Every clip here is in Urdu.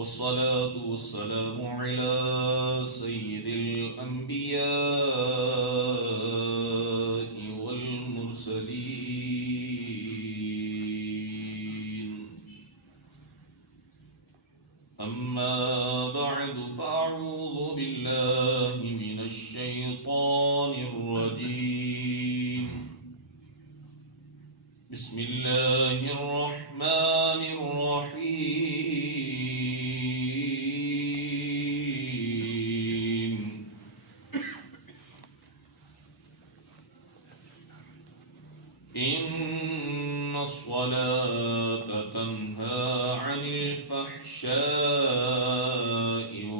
والصلاة والسلام على سيد الأنبياء والمرسلين. أما بعد فأعوذ بالله من الشيطان الرجيم. بسم الله الرحمن الرحيم. إن الصلاة تنهى عن الفحشاء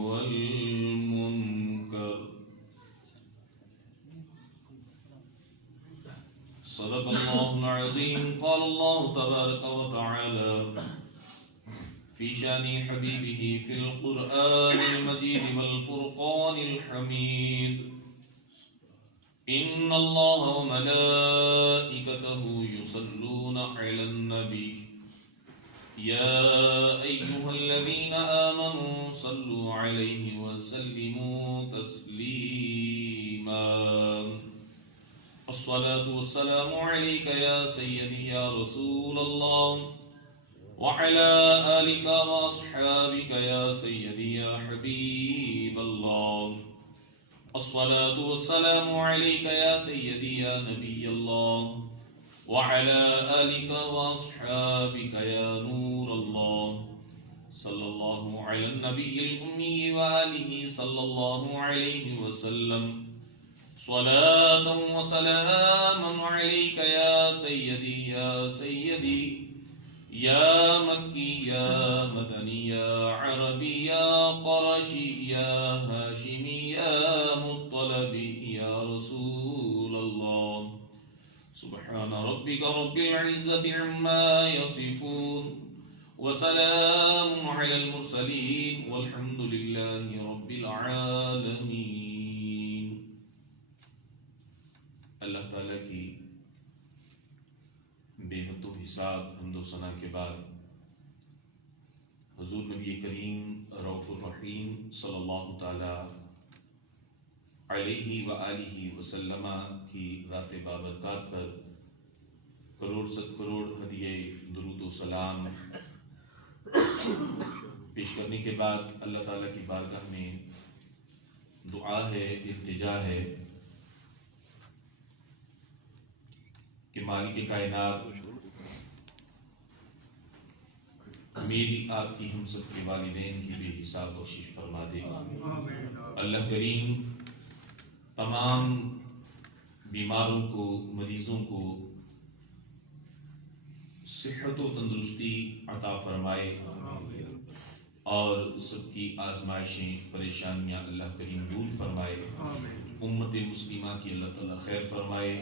والمنكر. صدق الله العظيم. قال الله تبارك وتعالى في شأن حبيبه في القرآن المجيد والفرقان الحميد: إن الله وملائكته يصلون على النبي يا أيها الذين آمنوا صلوا عليه وسلموا تسليما. الصلاة والسلام عليك يا سيدي يا رسول الله وعلى آلك وأصحابك يا سيدي يا حبيب الله. الصلاة والسلام عليك يا سيدي يا نبي الله وعلى آلك وأصحابك يا نور الله. صلى الله على النبي الأمي وآله صلى الله عليه وسلم. صلاة وسلاما عليك يا سيدي يا سيدي يا مكي يا مدني يا عربي يا قرشي يا هاشمي يا مطلبي يا رسول الله. سبحان ربك رب العزة عما يصفون وسلام على المرسلين والحمد لله رب العالمين. اللہ تعالیٰ کی بے حد و حساب حمد و ثنا کے بعد حضور نبی کریم رؤوف الرحیم صلی اللہ تعالی علیہ وآلہ وسلم کی ذات بابرکات پر کروڑ ست کروڑ ہدیے درود و سلام پیش کرنے کے بعد اللہ تعالیٰ کی بارگاہ میں دعا ہے، التجا ہے کہ مالک کائنات میری آپ کی ہم سب کے والدین کی بے حساب بخشش فرما دے. اللہ کریم تمام بیماروں کو، مریضوں کو صحت و تندرستی عطا فرمائے اور سب کی آزمائشیں، پریشانیاں اللہ کریم دور فرمائے. امت مسلمہ کی اللہ تعالیٰ خیر فرمائے.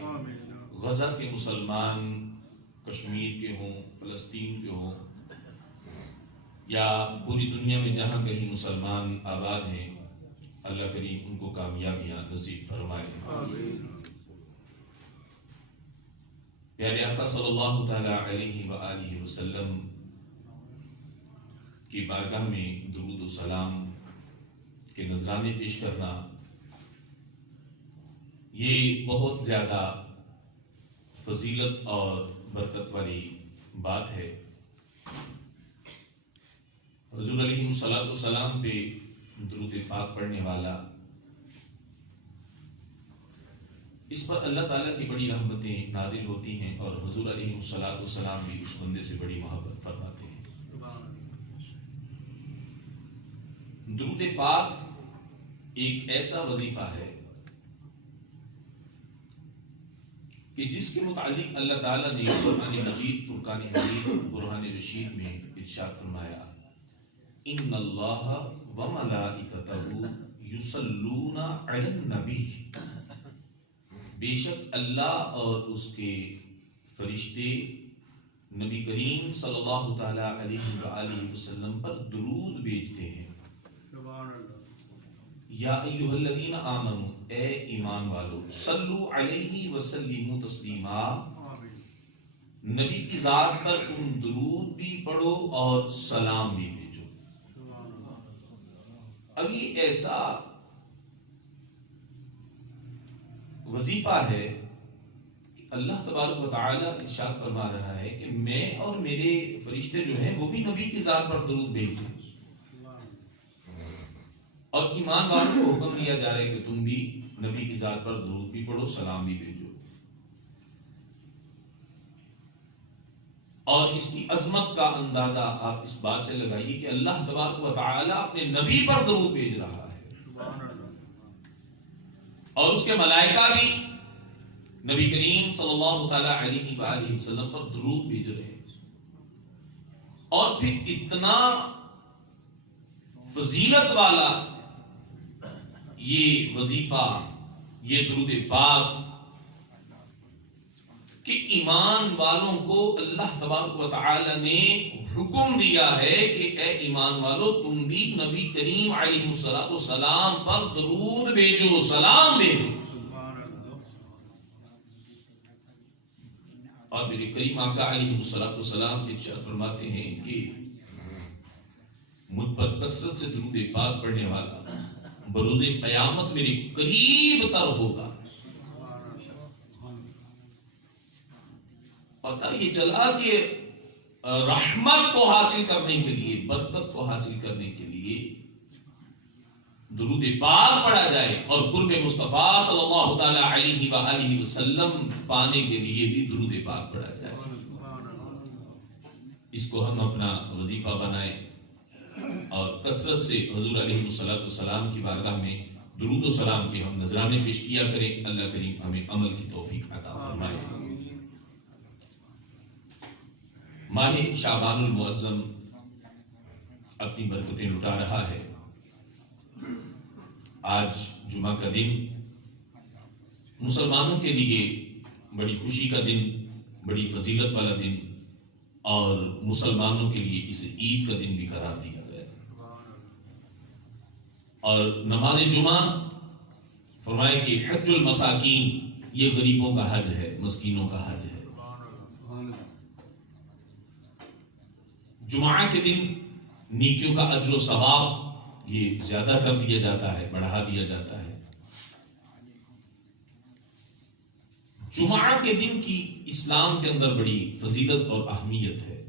غزہ کے مسلمان کشمیر کے ہوں، فلسطین کے ہوں، یا پوری دنیا میں جہاں کہیں مسلمان آباد ہیں، اللہ کریم ان کو کامیابیاں نصیب فرمائے. پیارے آقا صلی اللہ تعالی علیہ وآلہ وسلم کی بارگاہ میں درود و سلام کے نذرانے پیش کرنا یہ بہت زیادہ فضیلت اور برکت والی بات ہے. حضور علیہ السلام پہ درود پاک پڑھنے والا، اس پر اللہ تعالیٰ کی بڑی رحمتیں نازل ہوتی ہیں اور حضور علیہ السلام بھی اس بندے سے بڑی محبت فرماتے ہیں. درود پاک ایک ایسا وظیفہ ہے کہ جس کے متعلق اللہ تعالیٰ نے قرآن مجید، فرقان حمید، برہان رشید میں ارشاد فرمایا: ان اللہ وملائکتہ یصلون علی النبی. بے شک اللہ اور اس کے فرشتے نبی کریم صلی اللہ تعالی علیہ وآلہ وسلم پر درود بھیجتے ہیں. یا ایھا الذین آمنوا، اے ایمان والو، صلو علیہ وسلموا تسلیما، نبی کی ذات پر تم درود بھی پڑھو اور سلام بھی بھیجو. اب یہ ایسا وظیفہ ہے کہ اللہ تبارک و تعالی ارشاد فرما رہا ہے کہ میں اور میرے فرشتے جو ہیں وہ بھی نبی کی ذات پر درود بھیجتے ہیں، اور ایمان والوں کو حکم دیا جا رہا ہے کہ تم بھی نبی کی ذات پر درود بھی پڑھو، سلام بھی بھیجو۔ اور اس کی عظمت کا اندازہ آپ اس بات سے لگائیے کہ اللہ تبارک و تعالی اپنے نبی پر درود بھیج رہا ہے، اور اس کے ملائکہ بھی نبی کریم صلی اللہ تعالی علیہ وآلہ وسلم پر درود بھیج رہے ہیں۔ اور پھر اتنا فضیلت والا یہ وظیفہ، یہ درود پاک کہ ایمان والوں کو اللہ تبارک و تعالی نے حکم دیا ہے کہ اے ایمان والو تم بھی نبی کریم علیہ السلام پر درود بھیجو، سلام بھیجو۔ اور میرے کریم آقا علیہ السلام ارشاد فرماتے ہیں کہ مجھ پر کثرت سے درود پاک پڑھنے والا بروز قیامت میرے قریب تر ہوگا۔ پتہ یہ چلا کہ رحمت کو حاصل کرنے کے لیے، برکت کو حاصل کرنے کے لیے درود پاک پڑھا جائے، اور قرب مصطفیٰ صلی اللہ تعالی علیہ وآلہ وسلم پانے کے لیے بھی درود پاک پڑھا جائے۔ اس کو ہم اپنا وظیفہ بنائیں اور کثرت سے حضور علیہ السلام کی بارگاہ میں درود و سلام کے ہم نذرانے پیش کیا کریں۔ اللہ کریم ہمیں عمل کی توفیق عطا فرمائے۔ ماہ شعبان المعظم اپنی برکتیں لٹا رہا ہے۔ آج جمعہ کا دن مسلمانوں کے لیے بڑی خوشی کا دن، بڑی فضیلت والا دن، اور مسلمانوں کے لیے اسے عید کا دن بھی قرار دیا گیا۔ اور نماز جمعہ فرمائے کہ حج المساکین، یہ غریبوں کا حج ہے، مسکینوں کا حج ہے۔ جمعہ کے دن نیکیوں کا اجر و ثواب یہ زیادہ کر دیا جاتا ہے، بڑھا دیا جاتا ہے۔ جمعہ کے دن کی اسلام کے اندر بڑی فضیلت اور اہمیت ہے،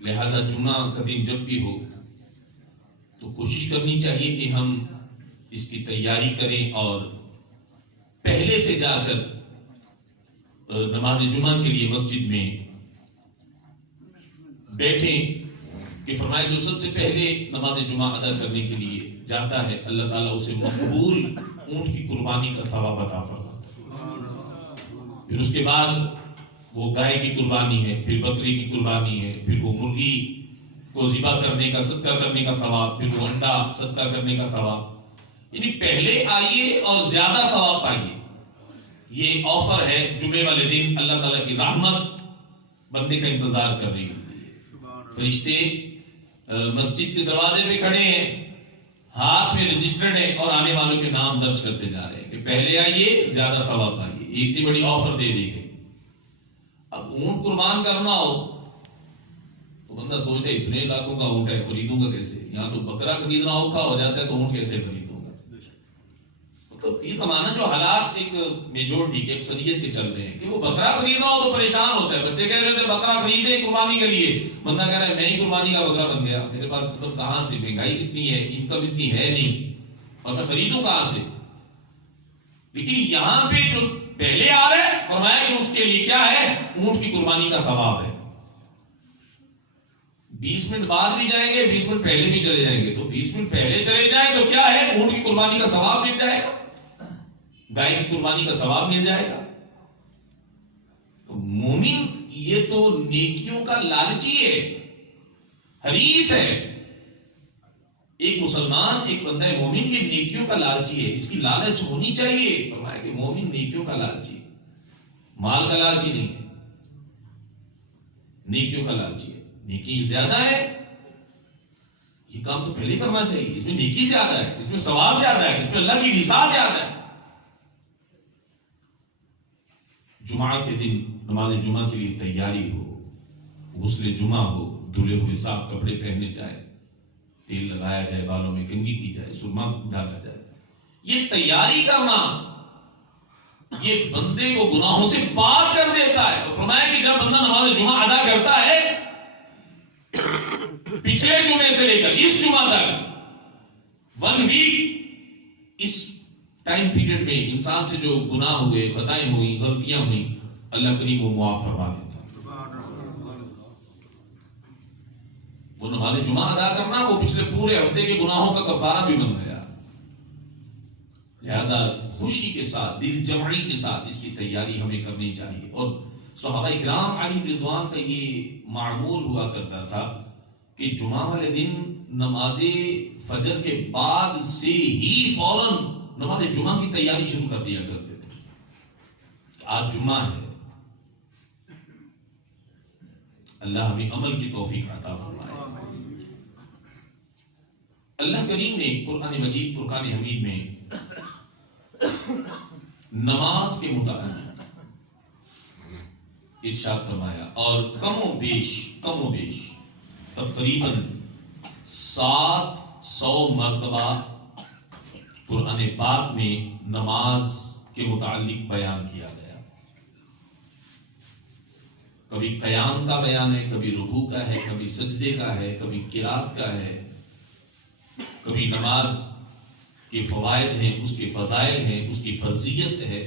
لہذا جمعہ کا دن جب بھی ہو تو کوشش کرنی چاہیے کہ ہم اس کی تیاری کریں اور پہلے سے جا کر نماز جمعہ کے لیے مسجد میں بیٹھیں، کہ فرمایا جو سب سے پہلے نماز جمعہ ادا کرنے کے لیے جاتا ہے اللہ تعالیٰ اسے مقبول اونٹ کی قربانی کا ثواب عطا فرماتا ہے۔ پھر اس کے بعد وہ گائے کی قربانی ہے، پھر بکری کی قربانی ہے، پھر وہ مرغی کو ذبح کرنے کا، صدقہ کرنے کا ثواب، پھر وہ انڈا صدقہ کرنے کا ثواب۔ یعنی پہلے آئیے اور زیادہ ثواب پائیے، یہ آفر ہے۔ جمعے والے دن اللہ تعالیٰ کی رحمت بندے کا انتظار کر رہی ہے، فرشتے مسجد کے دروازے پہ کھڑے ہیں، ہاتھ میں رجسٹرڈ ہے، اور آنے والوں کے نام درج کرتے جا رہے ہیں کہ پہلے آئیے زیادہ ثواب پائیے۔ اتنی بڑی آفر دے دی گئی۔ اب اونٹ قربان کرنا ہو تو بندہ سوچتا ہے اتنے لاکھوں کا اونٹ ہے، خریدوں گا کیسے؟ یہاں تو بکرا خریدنا اوکھا ہو جاتا ہے تو اونٹ کیسے خریدوں گا؟ مطلب یہ زمانہ جو حالات ایک میجورٹی کے اکثریت کے چل رہے ہیں کہ وہ بکرا خریدنا ہو تو پریشان ہوتا ہے۔ بچے کہہ رہے تھے بکرا خریدے قربانی کے لیے، بندہ کہہ رہا ہے میں ہی قربانی کا بکرا بن گیا، میرے پاس مطلب کہاں سے، مہنگائی کتنی ہے، انکم اتنی ہے نہیں، اور میں خریدوں کہاں سے؟ لیکن یہاں پہ جو پہلے آ رہا ہے فرمایا کہ اس کے لیے کیا ہے؟ اونٹ کی قربانی کا ثواب ہے۔ 20 منٹ بعد بھی جائیں گے، 20 منٹ پہلے بھی چلے جائیں گے، تو 20 منٹ پہلے چلے جائیں تو کیا ہے؟ اونٹ کی قربانی کا ثواب مل جائے گا، گائے کی قربانی کا ثواب مل جائے گا۔ تو مومن یہ تو نیکیوں کا لالچی ہے، حریص ہے۔ ایک مسلمان، ایک بندہ مومن یہ نیکیوں کا لالچی ہے، اس کی لالچ ہونی چاہیے۔ فرمایا کہ مومن نیکیوں کا لالچی، مال کا لالچی نہیں ہے، نیکیوں کا لالچی ہے۔ نیکی زیادہ ہے، یہ کام تو پہلے کرنا چاہیے، اس میں نیکی زیادہ ہے، اس میں ثواب زیادہ ہے، اس میں اللہ کی رضا زیادہ ہے۔ جمعہ کے دن نماز جمعہ کے لیے تیاری ہو، غسل جمعہ ہو، دھلے ہوئے صاف کپڑے پہننے جائیں، تیل لگایا جائے، بالوں میں کنگھی کی جائے، سرما ڈالا جائے. یہ تیاری کرنا یہ بندے کو گناہوں سے پاک کر دیتا ہے. اور فرمایا کہ جب بندہ نماز جمعہ ادا کرتا ہے پچھلے جمعے سے لے کر اس جمعہ تک 1 ویک، اس ٹائم پیریڈ میں انسان سے جو گناہ ہوئے، خطائیں ہوئی، غلطیاں ہوئی، اللہ کریم وہ معاف فرما دیتا ہے. وہ نماز جمعہ ادا کرنا وہ پچھلے پورے ہفتے کے گناہوں کا کفارہ بھی بن گیا. لہذا خوشی کے ساتھ، دل جمعی کے ساتھ اس کی تیاری ہمیں کرنی چاہیے. اور صحابہ کرام علیہ رضوان کا یہ معمول ہوا کرتا تھا کہ جمعہ والے دن نماز فجر کے بعد سے ہی فوراً نماز جمعہ کی تیاری شروع کر دیا کرتے تھے. آج جمعہ ہے، اللہ ہمیں عمل کی توفیق عطا فرمائے. اللہ کریم نے قرآن مجید فرقان حمید میں نماز کے متعلق ارشاد فرمایا، اور کم و بیش تقریباً 700 مرتبہ قرآن پاک میں نماز کے متعلق بیان کیا گیا. کبھی قیام کا بیان ہے، کبھی رکوع کا ہے، کبھی سجدے کا ہے، کبھی قرات کا ہے، کبھی نماز کے فوائد ہیں، اس کے فضائل ہیں، اس کی فرضیت ہے.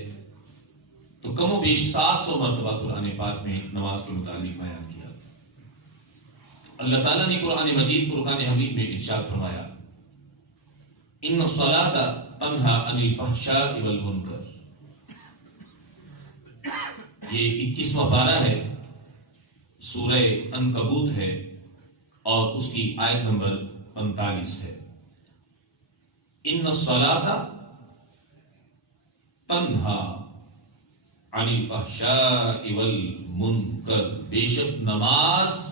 تو کم و بیش 700 مرتبہ قرآن پاک میں نماز کے متعلق بیان کیا. اللہ تعالیٰ نے قرآن مجید فرقان حمید میں ارشاد فرمایا، ان الصلاۃ تنہی عن الفحشاء والمنکر. یہ 21واں پارہ ہے، سورہ عنکبوت ہے، اور اس کی آیت نمبر 45 ہے. ان الصلاۃ تنہی عن الفحشاء والمنکر، بے شک نماز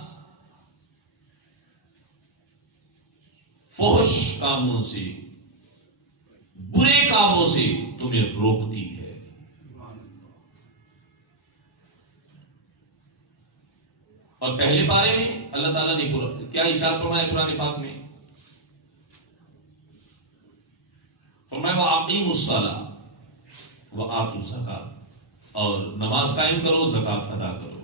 فحش کاموں سے، برے کاموں سے تمہیں روکتی ہے. اور پہلے پارے میں اللہ تعالیٰ نے کیا ارشاد فرمایا قرآن پاک میں؟ فرمایا وَأَقِیمُوا الصَّلَاةَ وَآتُوا الزَّکَاةَ، اور نماز قائم کرو، زکات ادا کرو.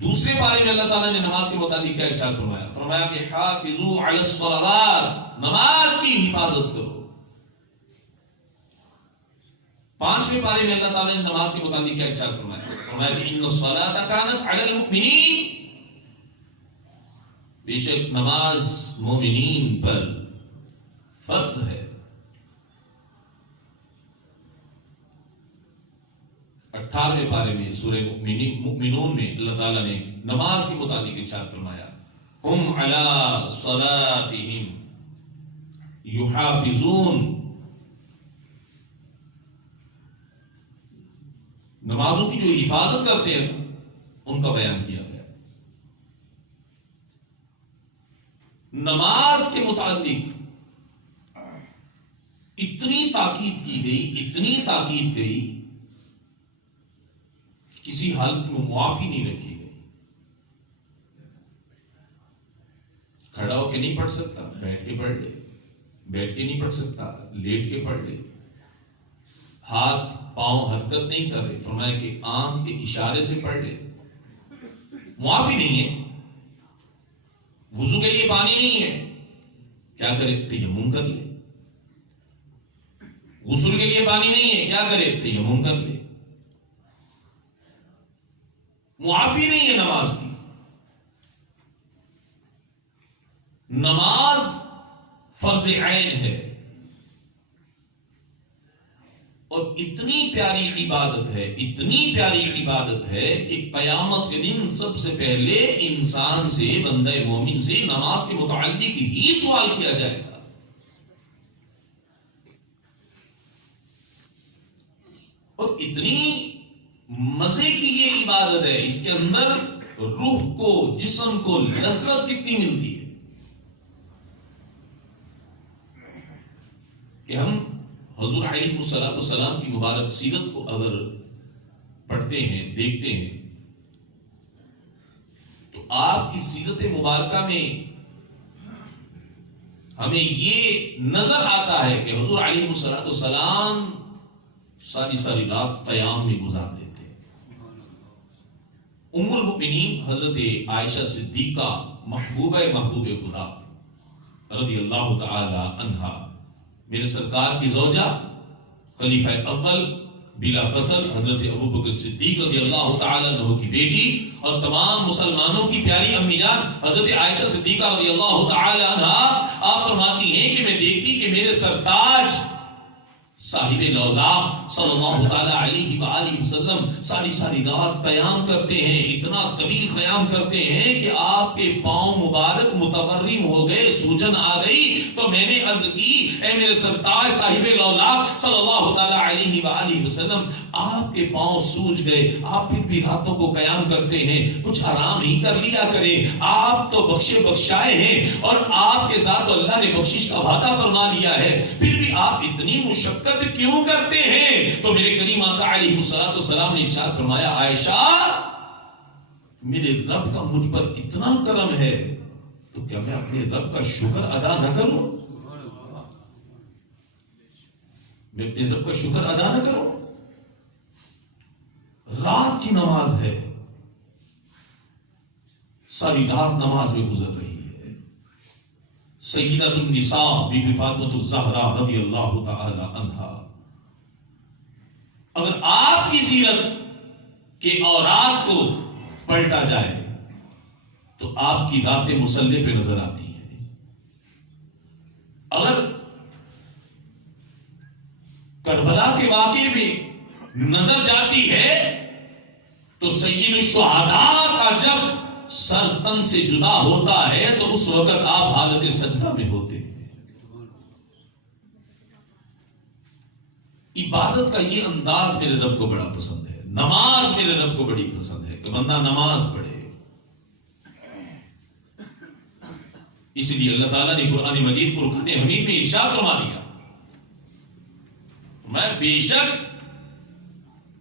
دوسرے پارے میں اللہ تعالیٰ نے نماز کے متعلق کیا ارشاد فرمایا؟ فرمایا کہ حافظوا علی الصلوات، نماز کی حفاظت کرو. 5ویں پارے میں اللہ تعالیٰ نے نماز کے متعلق کیا ارشاد فرمایا؟ فرمایا کہ ان الصلاۃ کانت علی المؤمنین، بے شک نماز مومنین پر فرض ہے. 18ویں پارے میں سورہ مؤمنون میں اللہ تعالیٰ نے نماز کے متعلق ارشاد فرمایا، ہم علی صلاتہم یحافظون، نمازوں کی جو حفاظت کرتے ہیں ان کا بیان کیا گیا. نماز کے متعلق اتنی تاکید کی گئی، کسی حالت میں معافی نہیں رکھی گئی. کھڑا ہو کے نہیں پڑھ سکتا، بیٹھ کے پڑھ لے، بیٹھ کے نہیں پڑھ سکتا، لیٹ کے پڑھ لے. ہاتھ پاؤں حرکت نہیں کر رہے، فرمایا کہ آنکھ کے اشارے سے پڑھ لے. معافی نہیں ہے. وضو کے لیے پانی نہیں ہے، کیا کرے؟ تیمم کر لے. غسل کے لیے پانی نہیں ہے، کیا کرے؟ تیمم کر لے. معافی نہیں ہے نماز کی. نماز فرض عین ہے، اور اتنی پیاری عبادت ہے کہ قیامت کے دن سب سے پہلے انسان سے، بندہ مومن سے نماز کے متعلق ہی سوال کیا جائے گا. اور اتنی مزے کی یہ عبادت ہے، اس کے اندر روح کو، جسم کو لذت کتنی ملتی ہے کہ ہم حضور علیہ السلام کی مبارک سیرت کو اگر پڑھتے ہیں، دیکھتے ہیں، تو آپ کی سیرت مبارکہ میں ہمیں یہ نظر آتا ہے کہ حضور علیہ السلام ساری رات قیام میں گزار دیتے ہیں۔ ام المؤمنین حضرت عائشہ صدیقہ محبوب خدا رضی اللہ تعالی عنہا، میرے سرکار کی زوجہ، خلیفہ اول بلا فصل حضرت ابوبکر صدیق رضی اللہ تعالی عنہ کی بیٹی اور تمام مسلمانوں کی پیاری امی جان حضرت عائشہ صدیقہ رضی اللہ تعالی عنہا آپ فرماتی ہیں کہ میں دیکھتی کہ میرے سرتاج صاحب لولا صلی اللہ تعالی علیہ وآلہ وسلم ساری رات قیام کرتے ہیں، اتنا طویل قیام کرتے ہیں کہ آپ کے پاؤں مبارک متورم ہو گئے، سوجن آ گئی۔ تو میں نے عرض کی اے میرے سرتاج صاحب لولا صلی اللہ تعالی علیہ وآلہ وسلم، آپ کے پاؤں سوج گئے، آپ پھر بھی راتوں کو قیام کرتے ہیں، کچھ آرام ہی کر لیا کریں، آپ تو بخشے بخشائے ہیں اور آپ کے ساتھ اللہ نے بخشش کا وعدہ فرما لیا ہے، پھر بھی آپ اتنی مشقت کیوں کرتے ہیں؟ تو میرے کریم آقا علیہ السلام نے ارشاد فرمایا، عائشہ میرے رب کا مجھ پر اتنا کرم ہے تو کیا میں اپنے رب کا شکر ادا نہ کروں؟ میں اپنے رب کا شکر ادا نہ کروں؟ رات کی نماز ہے، ساری رات نماز میں گزر رہی ہے۔ سیدۃ النساء بی بی فاطمہ الزہرا رضی اللہ تعالی عنہا، اگر آپ کی سیرت کے اوراق کو پلٹا جائے تو آپ کی راتیں مصلی پہ نظر آتی ہیں۔ اگر کربلا کے واقعے میں نظر جاتی ہے تو سید الشہداء کا جب سر تن سے جدا ہوتا ہے تو اس وقت آپ حالت سجدہ میں ہوتے ہیں۔ عبادت کا یہ انداز میرے رب کو بڑا پسند ہے، نماز میرے رب کو بڑی پسند ہے کہ بندہ نماز پڑھے۔ اس لیے اللہ تعالیٰ نے قرآن مجید فرقان حمید میں ارشاد فرما دیا، میں بے شک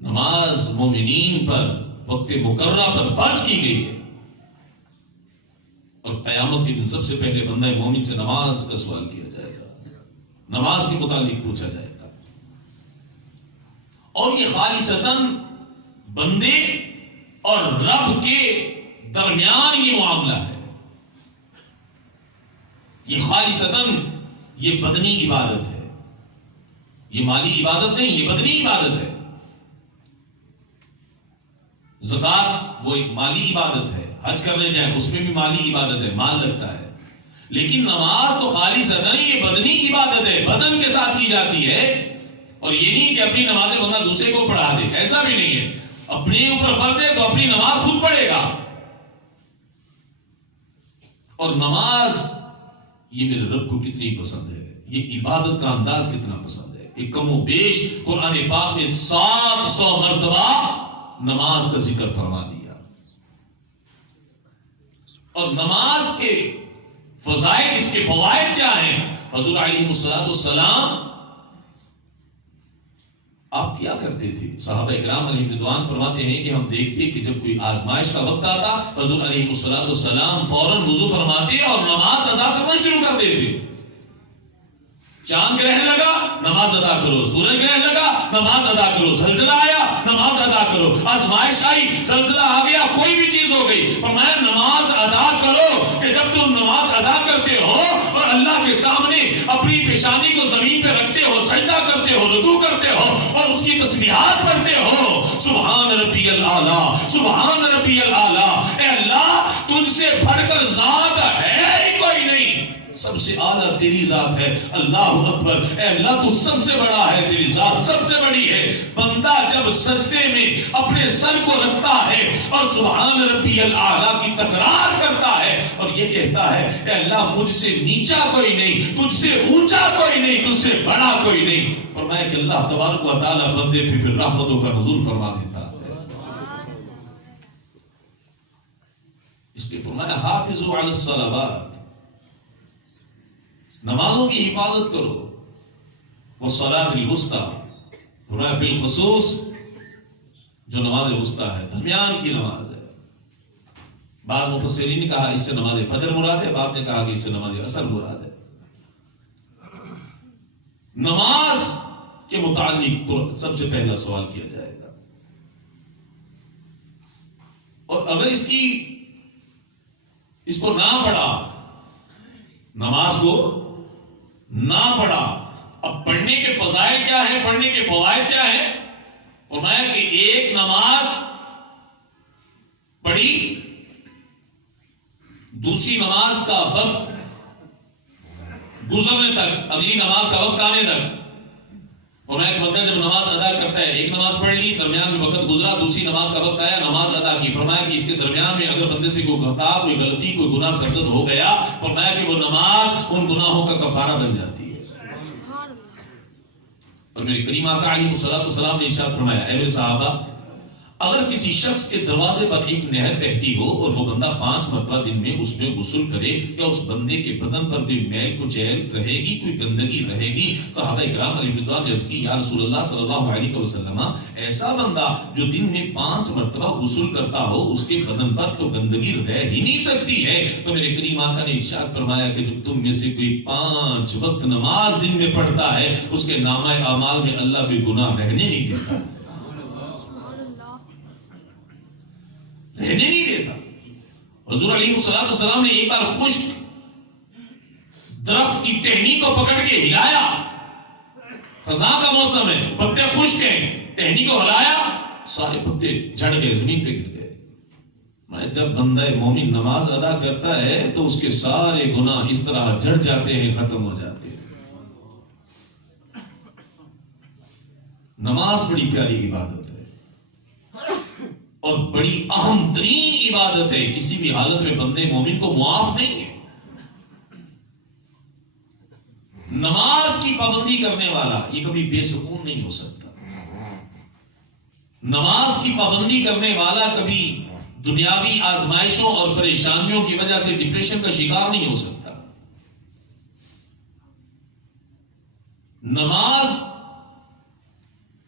نماز مومنین پر وقت مقررہ پر فرض کی گئی ہے، اور قیامت کے دن سب سے پہلے بندہ مومن سے نماز کا سوال کیا جائے گا، نماز کے متعلق پوچھا جائے گا، اور یہ خالصتاً بندے اور رب کے درمیان یہ معاملہ ہے۔ یہ خالصتاً یہ بدنی عبادت ہے، یہ مالی عبادت نہیں، یہ بدنی عبادت ہے۔ زکات وہ ایک مالی عبادت ہے، حج کرنے جائیں اس میں بھی مالی عبادت ہے، مال لگتا ہے، لیکن نماز تو خالصتاً یہ بدنی عبادت ہے، بدن کے ساتھ کی جاتی ہے۔ اور یہ نہیں کہ اپنی نمازیں بندہ دوسرے کو پڑھا دے، ایسا بھی نہیں ہے، اپنے اوپر فرض ہے تو اپنی نماز خود پڑھے گا۔ اور نماز یہ میرے رب کو کتنی پسند ہے، یہ عبادت کا انداز کتنا پسند ہے۔ ایک کم و بیش قرآن پاک میں 700 مرتبہ نماز کا ذکر فرما دیا، اور نماز کے فضائل، اس کے فوائد کیا ہیں؟ حضور علیہ السلام آپ کیا کرتے تھے؟ صحابہ اکرام علیہ رضوان فرماتے ہیں کہ ہم دیکھتے کہ جب کوئی آزمائش کا وقت آتا حضور علیہ السلام فوراً وضو فرماتے اور نماز ادا کرنا شروع کر دیتے۔ چاند گرہن لگا نماز ادا کرو، سورج گرہن لگا نماز ادا کرو، زلزلہ آیا نماز ادا کرو، آزمائش آئی زلزلہ آ گیا، کوئی بھی چیز ہو گئی، فرمایا نماز ادا کرو۔ کہ جب تم نماز ادا کرتے ہو اور اللہ کے سامنے اپنی پیشانی کو زمین پہ رکھتے ہو، سجدہ کرتے ہو، رکوع کرتے ہو اور اس کی تسبیحات پڑھتے ہو، سبحان ربی الاعلیٰ سبحان ربی الاعلیٰ، اے اللہ تجھ سے بڑھ کر ذات ہے ہی کوئی نہیں، سب سے اعلیٰ تیری ذات ہے، اللہ اکبر، اے اللہ تو سب سے بڑا ہے، تیری ذات سب سے بڑی ہے۔ بندہ جب سجدے میں اپنے سر کو رکھتا ہے اور سبحان ربی الاعلیٰ کی تکرار کرتا ہے اور یہ کہتا ہے اے اللہ مجھ سے نیچا کوئی نہیں، تجھ سے اونچا کوئی نہیں، تجھ سے بڑا کوئی نہیں، فرمایا کہ اللہ تبارک و تعالیٰ بندے پہ پھر رحمتوں کا نزول فرما دیتا ہے۔ اس لیے فرمایا حافظوا علی الصلوات، نمازوں کی حفاظت کرو، والصلاۃ الوسطیٰ، فرمایا بالخصوص جو نماز وسطیٰ ہے، درمیان کی نماز ہے۔ بعض مفسرین نے کہا اس سے نماز فجر مراد ہے، بعض نے کہا کہ اس سے نماز عصر مراد ہے۔ نماز کے متعلق سب سے پہلا سوال کیا جائے گا، اور اگر اس کو نہ پڑھا، نماز کو نہ پڑھا، اب پڑھنے کے فضائل کیا ہیں، پڑھنے کے فوائد کیا ہیں؟ فرمایا کہ ایک نماز پڑھی، دوسری نماز کا وقت گزرنے تک، اگلی نماز کا وقت آنے تک، فرمایا کہ بندہ جب نماز ادا کرتا ہے، ایک نماز پڑھ لی، درمیان میں وقت گزرا، دوسری نماز کا وقت آیا، نماز ادا کی، فرمایا کہ اس کے درمیان میں اگر بندے سے کوئی خطا، کوئی غلطی، کوئی گناہ سرزد ہو گیا، فرمایا کہ وہ نماز ان گناہوں کا کفارہ بن جاتی ہے۔ اور میرے کریم آقا علیہ السلام نے ارشاد فرمایا، اے میرے صحابہ، اگر کسی شخص کے دروازے پر ایک نہر بہتی ہو اور وہ بندہ 5 مرتبہ دن میں اس میں غسل کرے، کیا اس بندے کے بدن پر کوئی میل کچیل رہے گی، کوئی گندگی رہے گی؟ صحابہ اکرام علیہ رضوان نے عرض کی، یا رسول اللہ صلی اللہ علیہ وسلم، ایسا بندہ جو دن میں 5 مرتبہ غسل کرتا ہو، اس کے بدن پر تو گندگی رہ ہی نہیں سکتی ہے۔ تو میرے کریم آقا نے ارشاد فرمایا کہ جب تم میں سے کوئی 5 وقت نماز دن میں پڑھتا ہے، اس کے نامہ اعمال میں اللہ کوئی گناہ رہنے نہیں دیتا، رہنے نہیں دیتا۔ حضور علیہ السلام نے ایک بار خشک درخت کی ٹہنی کو پکڑ کے ہلایا، خزاں کا موسم ہے، پتے خشک ہیں، ٹہنی کو ہلایا، سارے پتے جھڑ گئے، زمین پہ گر گئے۔ جب بندہ مومن نماز ادا کرتا ہے تو اس کے سارے گناہ اس طرح جھڑ جاتے ہیں، ختم ہو جاتے ہیں۔ نماز بڑی پیاری عبادت ہے اور بڑی اہم ترین عبادت ہے، کسی بھی حالت میں بندے مومن کو معاف نہیں ہے۔ نماز کی پابندی کرنے والا یہ کبھی بے سکون نہیں ہو سکتا، نماز کی پابندی کرنے والا کبھی دنیاوی آزمائشوں اور پریشانیوں کی وجہ سے ڈپریشن کا شکار نہیں ہو سکتا۔ نماز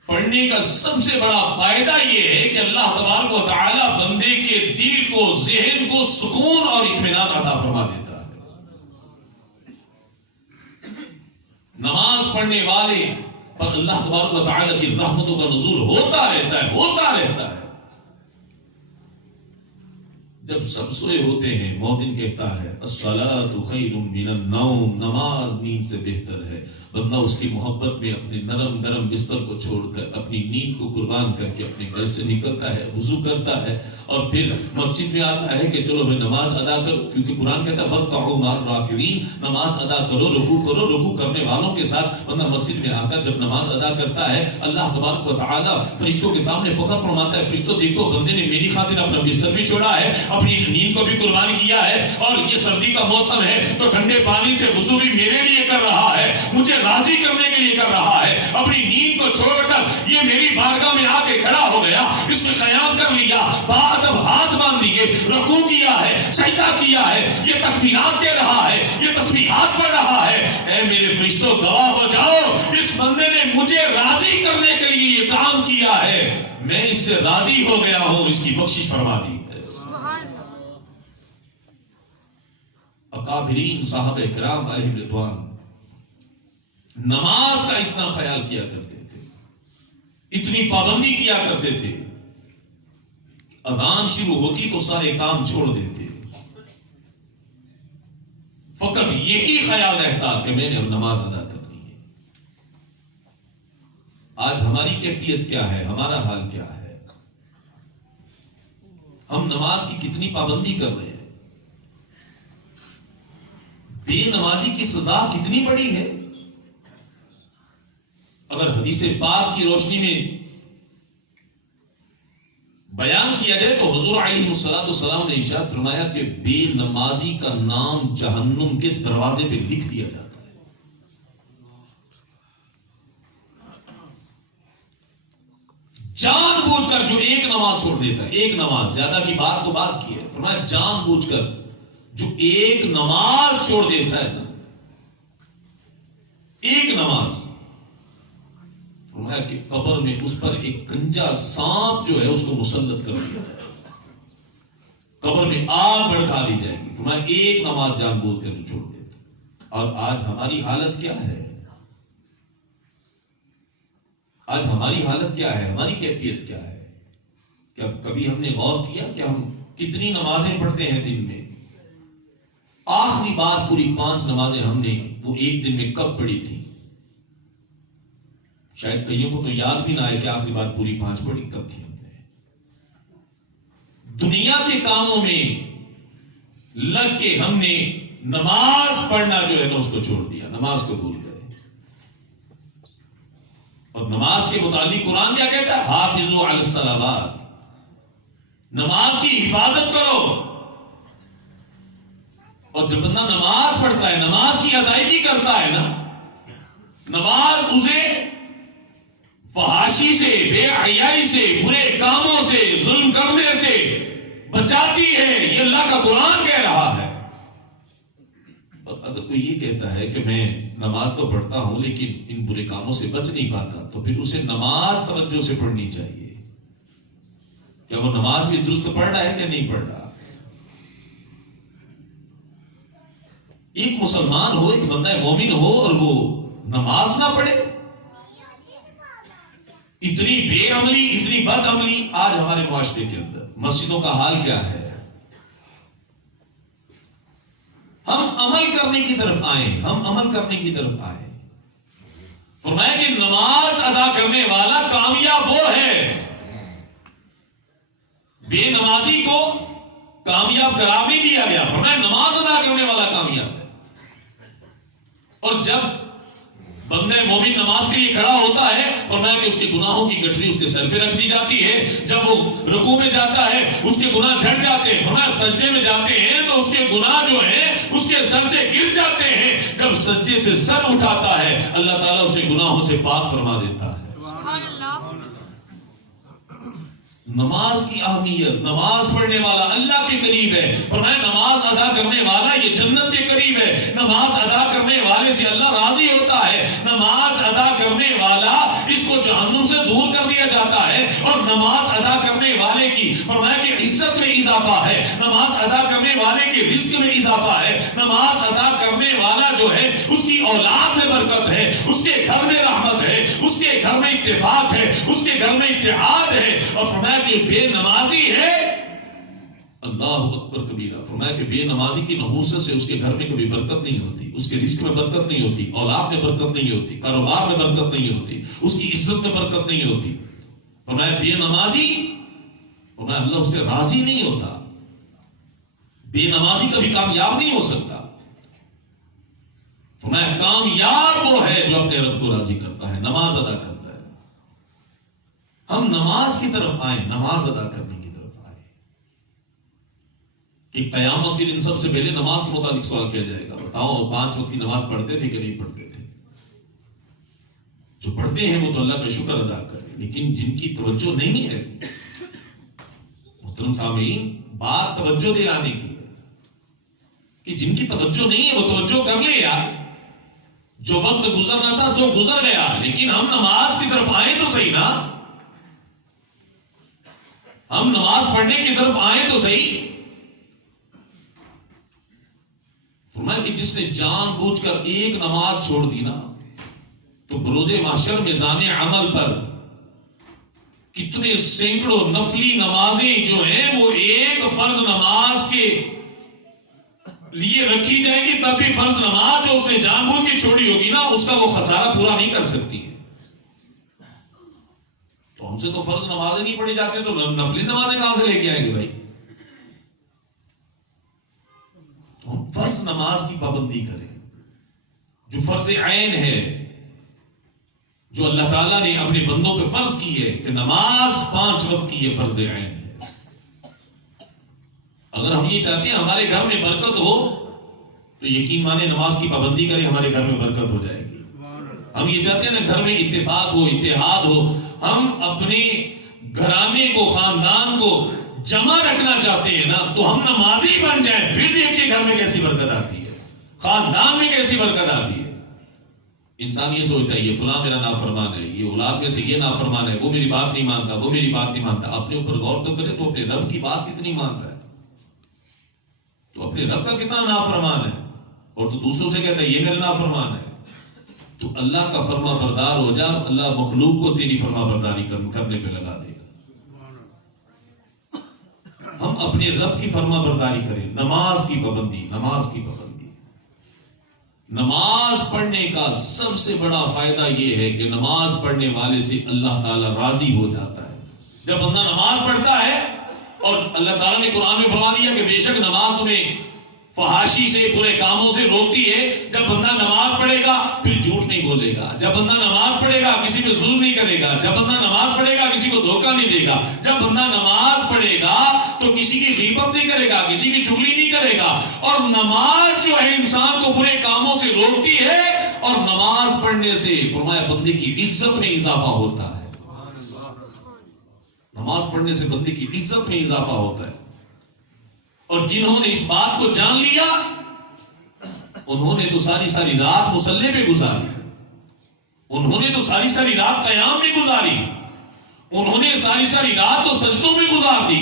پڑھنے کا سب سے بڑا فائدہ یہ ہے کہ اللہ تبارک و تعالی بندے کے دل کو، ذہن کو سکون اور اطمینان عطا فرما دیتا ہے۔ نماز پڑھنے والے پر اللہ تبارک و تعالی کی رحمتوں کا نزول ہوتا رہتا ہے۔ جب سب سوئے ہوتے ہیں، مؤذن کہتا ہے الصلاۃ خیر من النوم، نماز نیند سے بہتر ہے۔ بندہ اس کی محبت میں اپنے نرم گرم بستر کو چھوڑ کر، اپنی نیند کو قربان کر کے اپنے گھر سے نکلتا ہے، وضو کرتا ہے اور پھر مسجد میں آتا ہے کہ چلو میں نماز ادا کروں، کیونکہ قرآن کہتا ہے وَارْكَعُوا مَعَ الرَّاكِعِينَ، نماز ادا کرو، رکوع کرنے والوں کے ساتھ۔ بندہ مسجد میں آ کر جب نماز ادا کرتا ہے، اللہ تبارک و تعالی فرشتوں کے سامنے فخر فرماتا ہے، فرشتوں دیکھو بندے نے میری خاطر اپنا بستر بھی چھوڑا ہے، اپنی نیند کو بھی قربان کیا ہے، اور یہ سردی کا موسم ہے تو ٹھنڈے پانی سے وضو بھی میرے لیے کر رہا ہے، مجھے راضی کرنے کے لیے کر رہا ہے۔ اپنی نیند کو چھوڑ کر یہ میری بارگاہ میں آ کے کھڑا ہو گیا، اس نے قیام کر لیا، باادب ہاتھ باندھ دیے، رکوع کیا ہے، سجدہ کیا ہے، یہ تکبیرات دے رہا ہے، یہ تسبیحات پڑھ رہا ہے۔ اے میرے فرشتوں گواہ ہو جاؤ، اس بندے نے مجھے راضی کرنے کے لیے یہ کام کیا ہے، میں اس سے راضی ہو گیا ہوں، اس کی بخشش فرما دی۔ اکابرین صحابہ کرام علیہ رضوان نماز کا اتنا خیال کیا کرتے تھے، اتنی پابندی کیا کرتے تھے، اذان شروع ہوتی تو سارے کام چھوڑ دیتے، فقط یہی خیال رہتا کہ میں نے اب نماز ادا کرنی ہے۔ آج ہماری کیفیت کیا ہے، ہمارا حال کیا ہے؟ ہم نماز کی کتنی پابندی کر رہے ہیں؟ بے نمازی کی سزا کتنی بڑی ہے؟ اگر حدیث پاک کی روشنی میں بیان کیا جائے تو حضور علیہ السلام نے ارشاد فرمایا کہ بے نمازی کا نام جہنم کے دروازے پہ لکھ دیا جاتا ہے۔ جان بوجھ کر جو ایک نماز چھوڑ دیتا ہے، ایک نماز، زیادہ کی بات تو بات کی ہے، فرمایا جان بوجھ کر جو ایک نماز چھوڑ دیتا ہے نا، ایک نماز، فرمایا کہ قبر میں اس پر ایک گنجا سانپ جو ہے اس کو مسلط کر دیا جائے گا، قبر میں آگ بھڑکا دی جائے گی۔ فرمایا ایک نماز جان بوجھ کر جو چھوڑ دیتا۔ اور آج ہماری حالت کیا ہے؟ آج ہماری حالت کیا ہے، ہماری کیفیت کیا ہے؟ کیا کبھی ہم نے غور کیا کہ ہم کتنی نمازیں پڑھتے ہیں دن میں؟ آخری بار پوری 5 نمازیں ہم نے وہ ایک دن میں کب پڑھی تھی؟ شاید کئیوں کو تو یاد بھی نہ آئے کہ آخری بار پوری 5 پڑھی کب تھی ہم نے۔ دنیا کے کاموں میں لگ کے ہم نے نماز پڑھنا جو ہے نا اس کو چھوڑ دیا، نماز کو بھول گئے۔ اور نماز کے متعلق قرآن کیا کہتا ہے؟ حافظوا علی الصلوات، نماز کی حفاظت کرو۔ اور جب بندہ نماز پڑھتا ہے، نماز کی ادائیگی کرتا ہے نا، نماز اسے فحاشی سے، بے حیائی سے، برے کاموں سے، ظلم کرنے سے بچاتی ہے، یہ اللہ کا قرآن کہہ رہا ہے۔ اور اگر کوئی یہ کہتا ہے کہ میں نماز تو پڑھتا ہوں لیکن ان برے کاموں سے بچ نہیں پاتا، تو پھر اسے نماز توجہ سے پڑھنی چاہیے۔ کیا وہ نماز بھی درست پڑھ رہا ہے کہ نہیں پڑھ رہا؟ ایک مسلمان ہو، ایک بندہ مومن ہو اور وہ نماز نہ پڑھے، اتنی بے عملی، اتنی بد عملی آج ہمارے معاشرے کے اندر۔ مسجدوں کا حال کیا ہے؟ ہم عمل کرنے کی طرف آئیں، ہم عمل کرنے کی طرف آئیں۔ فرمایا کہ نماز ادا کرنے والا کامیاب وہ ہے۔ بے نمازی کو کامیاب قرار نہیں دیا گیا، فرمایا نماز ادا کرنے والا کامیاب ہے۔ اور جب بندہ مومن نماز کے لیے کھڑا ہوتا ہے، فرمایا کہ اس کے گناہوں کی گٹھری اس کے سر پہ رکھ دی جاتی ہے۔ جب وہ رکوع میں جاتا ہے اس کے گناہ جھڑ جاتے ہیں، فرمایا سجدے میں جاتے ہیں تو اس کے گناہ جو ہیں اس کے سر سے گر جاتے ہیں۔ جب سجدے سے سر اٹھاتا ہے اللہ تعالیٰ اسے گناہوں سے پاک فرما دیتا ہے۔ نماز کی اہمیت، نماز پڑھنے والا اللہ کے قریب ہے۔ فرمایا نماز ادا کرنے والا یہ جنت کے قریب ہے۔ نماز ادا کرنے والے سے اللہ راضی ہوتا ہے۔ نماز ادا کرنے والا اس کو جہنم سے دور کر دیا جاتا ہے۔ اور نماز ادا کرنے والے کی فرمایا کہ عزت میں اضافہ ہے، نماز ادا کرنے والے کے رزق میں اضافہ ہے، نماز ادا کرنے والا جو ہے اس کی اولاد میں برکت ہے، اس کے گھر میں رحمت ہے، اس کے گھر میں اتفاق ہے، اس کے گھر میں اتحاد ہے۔ اور فرمایا کہ بے نمازی ہے، اللہ اکبر کبیرہ، فرمایا کہ بے نمازی کی نحوست سے اس کے گھر میں کبھی برکت نہیں ہوتی، اس کے رزق میں برکت نہیں ہوتی، اولاد میں برکت نہیں ہوتی، کاروبار میں برکت نہیں ہوتی، اس کی عزت میں برکت نہیں ہوتی۔ فرمایا بے نمازی، فرمایا اللہ اس سے راضی نہیں ہوتا۔ بے نمازی کبھی کامیاب نہیں ہو سکتا۔ فرمایا کامیاب وہ ہے جو اپنے رب کو راضی کرتا ہے، نماز ادا کرتا ہے۔ ہم نماز کی طرف آئیں، نماز ادا کرنے کی طرف آئیں کہ قیامت کے دن سب سے پہلے نماز کے متعلق سوال کیا جائے گا۔ بتاؤ 5 وقت کی نماز پڑھتے تھے کہ نہیں پڑھتے تھے؟ جو پڑھتے ہیں وہ تو اللہ کا شکر ادا کریں، لیکن جن کی توجہ نہیں ہے، محترم سامعین بات توجہ دلانے کی ہے کہ جن کی توجہ نہیں ہے وہ توجہ کر لے یار۔ جو وقت گزرنا تھا سو گزر گیا، لیکن ہم نماز کی طرف آئیں تو صحیح نا، ہم نماز پڑھنے کی طرف آئیں تو صحیح۔ فرمایا کہ جس نے جان بوجھ کر ایک نماز چھوڑ دی نا، تو بروز محشر میزان عمل پر کتنے سینکڑوں نفلی نمازیں جو ہیں وہ ایک فرض نماز کے لیے رکھی جائے گی، تب بھی فرض نماز جو اس نے جان بوجھ کے چھوڑی ہوگی نا اس کا وہ خسارہ پورا نہیں کر سکتی ہے۔ تو ہم سے تو فرض نمازیں نہیں پڑھی جاتی، تو نفلی نمازیں کہاں سے لے کے آئیں گے بھائی؟ تو ہم فرض نماز کی پابندی کریں، جو فرض عین ہے، جو اللہ تعالیٰ نے اپنے بندوں پہ فرض کی ہے کہ نماز 5 وقت کی یہ فرض عین ہے۔ اگر ہم یہ چاہتے ہیں ہمارے گھر میں برکت ہو تو یقین مانے نماز کی پابندی کریں، ہمارے گھر میں برکت ہو جائے گی۔ ہم یہ چاہتے ہیں نا گھر میں اتفاق ہو، اتحاد ہو، ہم اپنے گھرانے کو، خاندان کو جمع رکھنا چاہتے ہیں نا، تو ہم نمازی بن جائیں، پھر دیکھیں گھر میں کیسی برکت آتی ہے، خاندان میں کیسی برکت آتی ہے۔ انسان یہ سوچتا ہے یہ فلاں میرا نافرمان ہے، یہ اولاد میں سے یہ نافرمان ہے، وہ میری بات نہیں مانتا، وہ میری بات نہیں مانتا۔ اپنے اوپر غور تو کرے تو اپنے رب کی بات کتنی مانتا ہے، تو اپنے رب کا کتنا نافرمان ہے، اور تو دوسروں سے کہتا ہے یہ میرا نافرمان ہے۔ تو اللہ کا فرما بردار ہو جا، اللہ مخلوق کو تیری فرما برداری کرنے پہ لگا دے گا۔ ہم اپنے رب کی فرما برداری کریں، نماز کی پابندی، نماز کی پابندی۔ نماز پڑھنے کا سب سے بڑا فائدہ یہ ہے کہ نماز پڑھنے والے سے اللہ تعالیٰ راضی ہو جاتا ہے۔ جب بندہ نماز پڑھتا ہے، اور اللہ تعالیٰ نے قرآن میں فرما دیا کہ بے شک نماز تمہیں فحاشی سے، برے کاموں سے روکتی ہے۔ جب بندہ نماز پڑھے گا پھر جھوٹ نہیں بولے گا، جب بندہ نماز پڑھے گا کسی پہ ظلم نہیں کرے گا، جب بندہ نماز پڑھے گا کسی کو دھوکہ نہیں دے گا، جب بندہ نماز پڑھے گا تو کسی کی غیبت نہیں کرے گا، کسی کی چغلی نہیں کرے گا۔ اور نماز جو ہے انسان کو برے کاموں سے روکتی ہے، اور نماز پڑھنے سے فرمایا بندے کی عزت میں اضافہ ہوتا ہے۔ نماز پڑھنے سے بندے کی عزت میں اضافہ ہوتا ہے۔ اور جنہوں نے اس بات کو جان لیا انہوں نے تو ساری ساری رات مصلی پہ گزاری، انہوں نے تو ساری ساری رات قیام میں گزاری، انہوں نے ساری ساری رات تو سجدوں میں گزار دی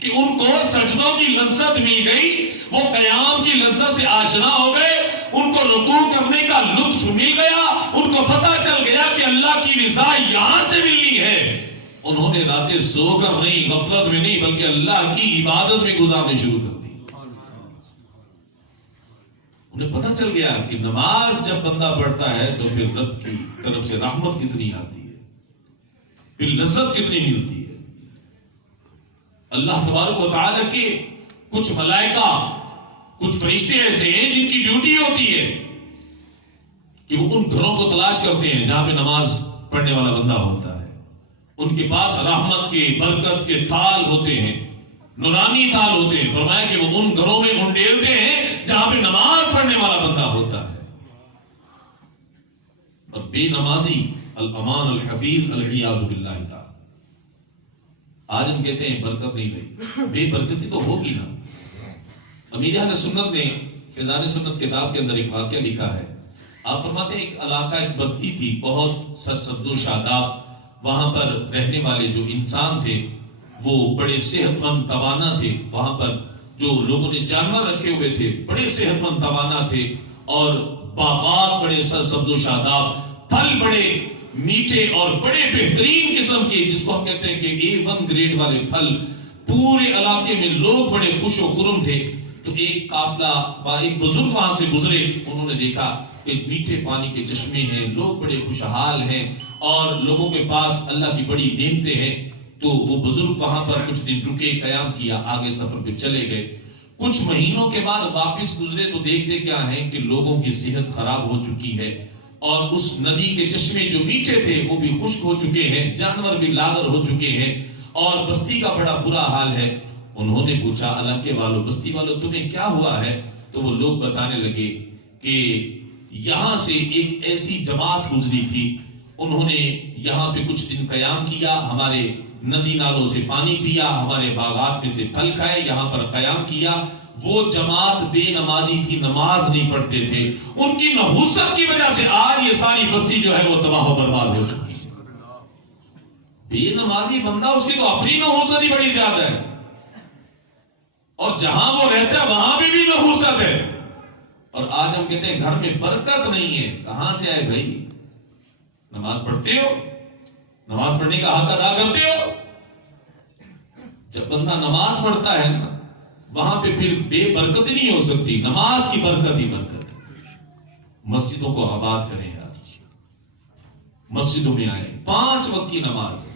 کہ ان کو سجدوں کی لذت مل گئی، وہ قیام کی لذت سے آشنا ہو گئے، ان کو رکوع کرنے کا لطف مل گیا، ان کو پتہ چل گیا کہ اللہ کی رضا یہاں سے ملنی ہے۔ انہوں نے راتیں سو کر نہیں، غفلت میں نہیں، بلکہ اللہ کی عبادت میں گزارنے شروع کر دی۔ انہیں پتہ چل گیا کہ نماز جب بندہ پڑھتا ہے تو پھر رب کی طرف سے رحمت کتنی آتی ہے، پھر لذت کتنی ملتی ہے۔ اللہ تبارک و تعالی کے کچھ ملائکہ، کچھ فرشتے ایسے ہیں جن کی ڈیوٹی ہوتی ہے کہ وہ ان گھروں کو تلاش کرتے ہیں جہاں پہ نماز پڑھنے والا بندہ ہوتا ہے۔ ان کے پاس رحمت کے، برکت کے تھال ہوتے ہیں، نورانی تھال ہوتے ہیں۔ فرمایا کہ وہ ان گھروں میں انڈیلتے ہیں جہاں پہ نماز پڑھنے والا بندہ ہوتا ہے۔ اور بے نمازی الامان الحفیظ العیاذ باللہ تعالی۔ آج ہم کہتے ہیں برکت نہیں رہی، بے برکتی تو ہوگی نا۔ امیر اہل سنت نے فیضان سنت کتاب کے اندر ایک واقعہ لکھا ہے۔ آپ فرماتے ہیں ایک علاقہ، ایک بستی تھی، بہت سرسبز و شاداب۔ وہاں پر رہنے والے جو انسان تھے وہ بڑے صحت مند توانا تھے۔ وہاں پر جو لوگوں نے جانور رکھے ہوئے تھے بڑے صحت مند توانا تھے، اور باغات بڑے سرسبز و شاداب، پھل بڑے میٹھے اور بڑے بہترین قسم کے، جس کو ہم کہتے ہیں کہ A1 گریڈ والے پھل۔ پورے علاقے میں لوگ بڑے خوش و خرم تھے۔ تو ایک قافلہ، ایک بزرگ وہاں سے گزرے، انہوں نے دیکھا کہ میٹھے پانی کے چشمے ہیں، لوگ بڑے خوشحال ہیں، اور لوگوں کے پاس اللہ کی بڑی نعمتیں ہیں۔ تو وہ بزرگ وہاں پر کچھ دن رکے، قیام کیا، آگے سفر پہ چلے گئے۔ کچھ مہینوں کے بعد واپس گزرے تو دیکھتے کیا ہیں کہ لوگوں کی صحت خراب ہو چکی ہے، اور اس ندی کے چشمے جو میٹھے تھے وہ بھی خشک ہو چکے ہیں، جانور بھی لاغر ہو چکے ہیں، اور بستی کا بڑا برا حال ہے۔ انہوں نے پوچھا علاقے والوں، بستی والوں، تمہیں کیا ہوا ہے؟ تو وہ لوگ بتانے لگے کہ یہاں سے ایک ایسی جماعت گزری تھی، انہوں نے یہاں پہ کچھ دن قیام کیا، ہمارے ندی نالوں سے پانی پیا، ہمارے باغات میں سے پھل کھائے، یہاں پر قیام کیا۔ وہ جماعت بے نمازی تھی، نماز نہیں پڑھتے تھے، ان کی نحوست کی وجہ سے آج یہ ساری بستی جو ہے وہ تباہ و برباد ہو چکی ہے۔ بے نمازی بندہ، اس کی تو اپنی نحوست ہی بڑی زیادہ ہے، اور جہاں وہ رہتا ہے وہاں بھی نحوست ہے۔ اور آج ہم کہتے ہیں گھر میں برکت نہیں ہے۔ کہاں سے آئے بھائی؟ نماز پڑھتے ہو، نماز پڑھنے کا حق ادا کرتے ہو۔ جب بندہ نماز پڑھتا ہے نا، وہاں پہ پھر بے برکت نہیں ہو سکتی، نماز کی برکت ہی برکت ہے۔ مسجدوں کو آباد کریں آج، مسجدوں میں آئیں، 5 وقت کی نماز،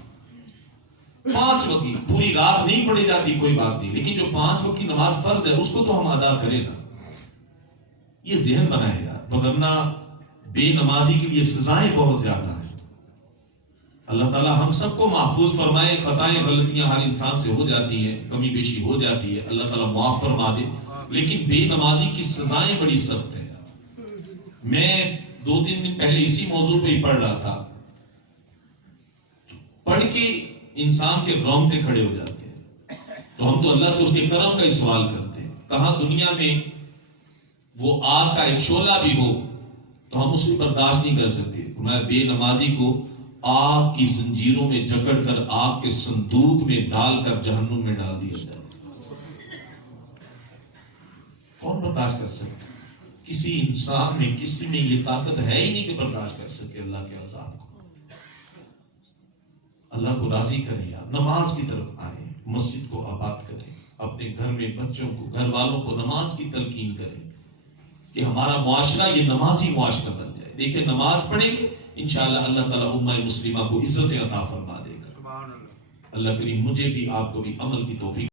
5 وقت کی، پوری رات نہیں پڑھی جاتی کوئی بات نہیں، لیکن جو 5 وقت کی نماز فرض ہے اس کو تو ہم ادا کریں نا۔ یہ ذہن بنائے گا، وگرنہ بے نمازی کے لیے سزائیں بہت زیادہ ہیں۔ اللہ تعالیٰ ہم سب کو محفوظ فرمائے، خطائیں غلطیاں ہر انسان سے ہو جاتی ہیں، کمی بیشی ہو جاتی ہے، اللہ تعالیٰ معاف فرما دے، لیکن بے نمازی کی سزائیں بڑی سخت ہیں۔ میں 2-3 دن پہلے اسی موضوع پہ ہی پڑھ رہا تھا، پڑھ کے انسان کے رونگٹے کھڑے ہو جاتے ہیں۔ تو ہم تو اللہ سے اس کے کرم کا ہی سوال کرتے ہیں، کہاں دنیا میں وہ آگ کا ایک شعلہ بھی ہو تو ہم اسے برداشت نہیں کر سکتے۔ میں بے نمازی کو آگ کی زنجیروں میں جکڑ کر آگ کے صندوق میں ڈال کر جہنم میں ڈال دیا جائے، کون برداشت کر سکتا؟ کسی انسان میں کسی میں یہ طاقت ہے ہی نہیں کہ برداشت کر سکے اللہ کے عذاب کو. اللہ کو راضی کریں یار. نماز کی طرف آئیں, مسجد کو آباد کریں, اپنے گھر میں بچوں کو, گھر والوں کو نماز کی تلقین کریں کہ ہمارا معاشرہ یہ نمازی معاشرہ بن جائے. دیکھیں نماز پڑھیں گے انشاءاللہ اللہ تعالیٰ امہ مسلمہ کو عزت عطا فرما دے گا. اللہ کریم مجھے بھی آپ کو بھی عمل کی توفیق